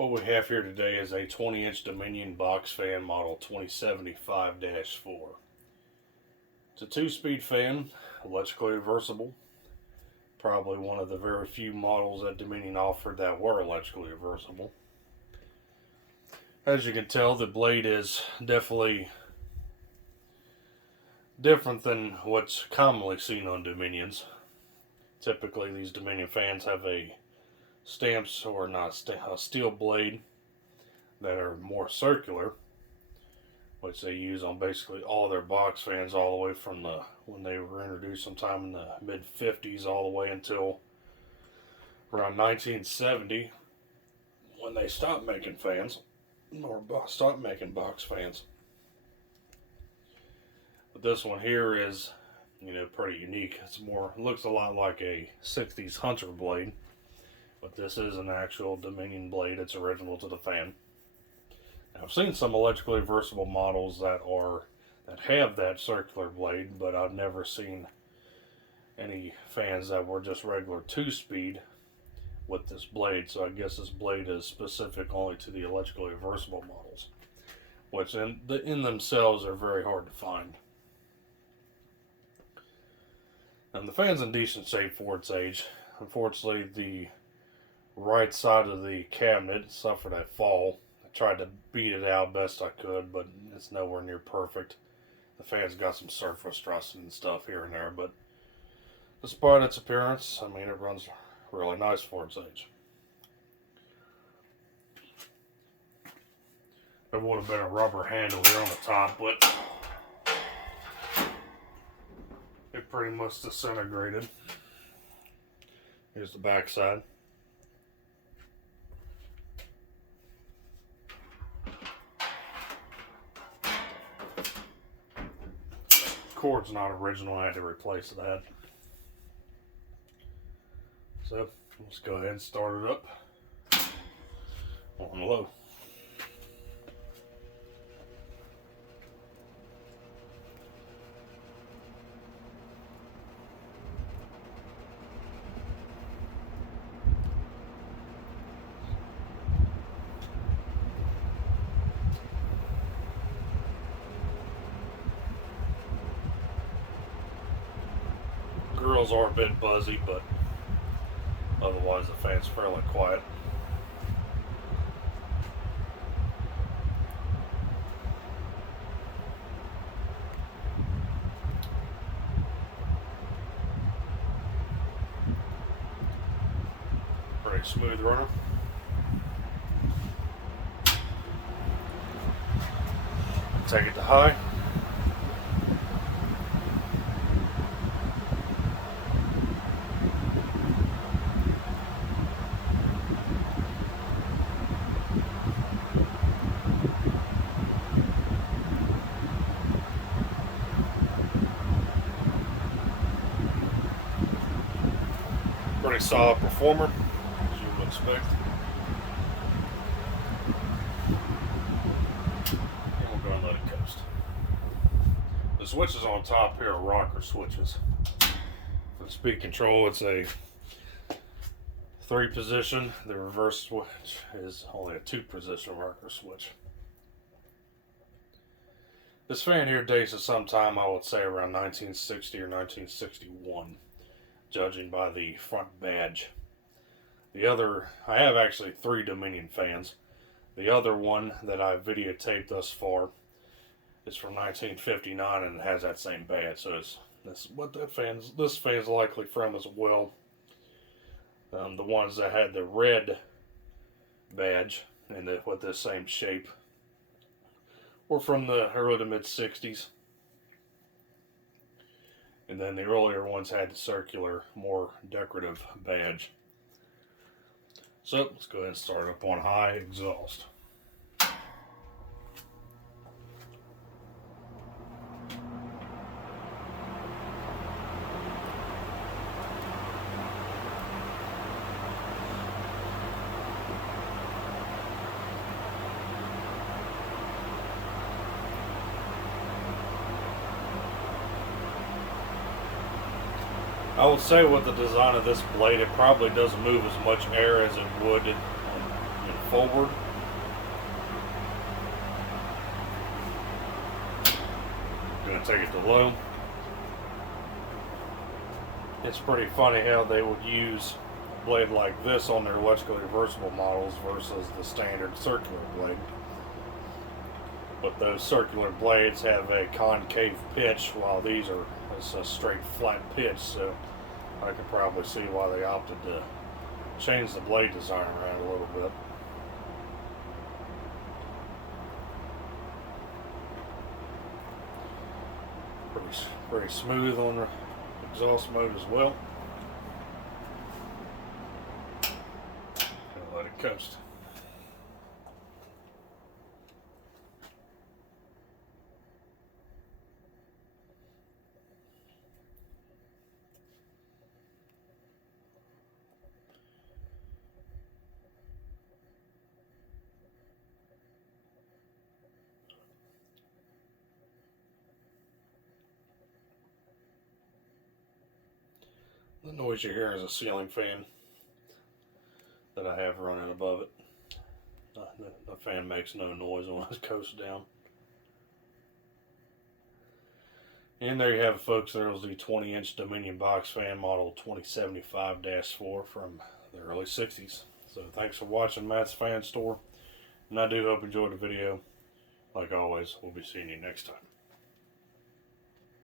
What we have here today is a 20-inch Dominion box fan model 2075-4. It's a 2-speed fan, electrically reversible. Probably one of the very few models that Dominion offered that were electrically reversible. As you can tell, the blade is definitely different than what's commonly seen on Dominions. Typically, these Dominion fans have a a steel blade that are more circular, which they use on basically all their box fans all the way from when they were introduced sometime in the mid 50s all the way until around 1970 when they stopped making fans or stopped making box fans. But this one here is, pretty unique. It looks a lot like a 60s Hunter blade. But this is an actual Dominion blade. It's original to the fan. Now, I've seen some electrically reversible models that have that circular blade, but I've never seen any fans that were just regular 2-speed with this blade. So I guess this blade is specific only to the electrically reversible models, which in themselves are very hard to find. And the fan's in decent shape for its age. Unfortunately, the right side of the cabinet suffered a fall. I tried to beat it out best I could, but it's nowhere near perfect. The fan's got some surface rust and stuff here and there, but despite its appearance, it runs really nice for its age. There would have been a rubber handle here on the top, but it pretty much disintegrated. Here's the back side. Cord's not original. I had to replace that. So let's go ahead and start it up on low. Grills are a bit buzzy, but otherwise the fan's fairly quiet. Pretty smooth runner. Take it to high. Pretty solid performer, as you would expect. And we'll go and let it coast. The switches on top here are rocker switches. For the speed control, it's a 3-position. The reverse switch is only a 2-position rocker switch. This fan here dates to sometime, I would say, around 1960 or 1961. Judging by the front badge. I have actually 3 Dominion fans. The other one that I've videotaped thus far is from 1959 and it has that same badge. So this fan's likely from as well. The ones that had the red badge and with this same shape were from the early to mid 60s. And then the earlier ones had the circular, more decorative badge. So let's go ahead and start up on high exhaust. I would say with the design of this blade, it probably doesn't move as much air as it would in forward. Gonna take it to low. It's pretty funny how they would use a blade like this on their electrically reversible models versus the standard circular blade. But those circular blades have a concave pitch, while these are a straight flat pitch, so I could probably see why they opted to change the blade design around a little bit. Pretty smooth on the exhaust mode as well. Gonna let it coast. The noise you hear is a ceiling fan that I have running above it. The fan makes no noise when it coasts down. And there you have it, folks. There was the 20-inch Dominion box fan model 2075-4 from the early 60s. So thanks for watching Matt's Fan Store. And I do hope you enjoyed the video. Like always, we'll be seeing you next time.